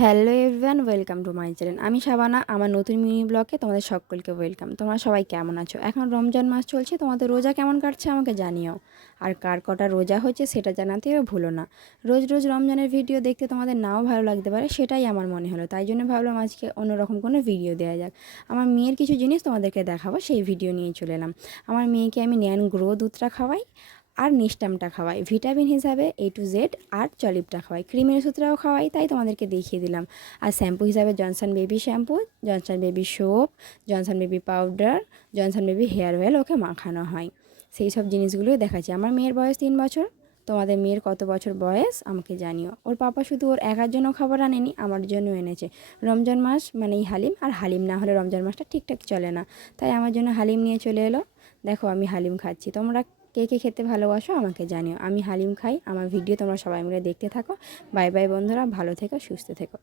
Hello everyone, welcome to my channel. আমি শাবানা। আমার নতুন মিনি ব্লগে তোমাদের সকলকে ওয়েলকাম। তোমরা সবাই কেমন আছো? এখন রমজান মাস চলছে, তোমাদের রোজা কেমন কাটছে আমাকে জানিও। আর কার কটা রোজা হচ্ছে সেটা জানাতেও ভুলো না। রোজ রোজ রমজানের ভিডিও দেখতে তোমাদের নাও ভালো লাগতে পারে, সেটাই আমার মনে হলো, তাই জন্য ভাবলাম আজকে অন্যরকম কোনো ভিডিও দেওয়া যাক। আমার মেয়ের কিছু জিনিস তোমাদেরকে দেখাবো, সেই ভিডিও নিয়ে চলে এলাম। আমার মেয়েকে আমি ন্যান গ্রো দুধটা খাওয়াই আর নিস্টামটা খাওয়াই, ভিটামিন হিসাবে A to Z, আর চলিপটা খাওয়াই, ক্রিমের সূত্রাও খাওয়াই, তাই তোমাদেরকে দেখিয়ে দিলাম। আর শ্যাম্পু হিসাবে Johnson baby shampoo, Johnson baby soap, Johnson baby powder, Johnson baby hair oil ওকে মাখানো হয়। সেই সব জিনিসগুলোই দেখাচ্ছি। আমার মেয়ের বয়স 3 বছর। তোমাদের মেয়ের কত বছর বয়স আমাকে জানিও। ওর পাপা শুধু ওর একার জন্য খাবার আনেনি, আমার জন্য এনেছে। রমজান মাস মানেই হালিম, আর হালিম না হলে রমজান মাসটা ঠিকঠাক চলে না, তাই আমার জন্য হালিম নিয়ে চলে এলো। দেখো আমি হালিম খাচ্ছি, তোমরা কে কে খেতে ভালোবাসো আমাকে জানিও। আমি হালিম খাই, আমার ভিডিও তোমরা সবাই মিলে দেখতে থাকো। বাই বাই বন্ধুরা, ভালো থেকো, সুস্থ থেকো।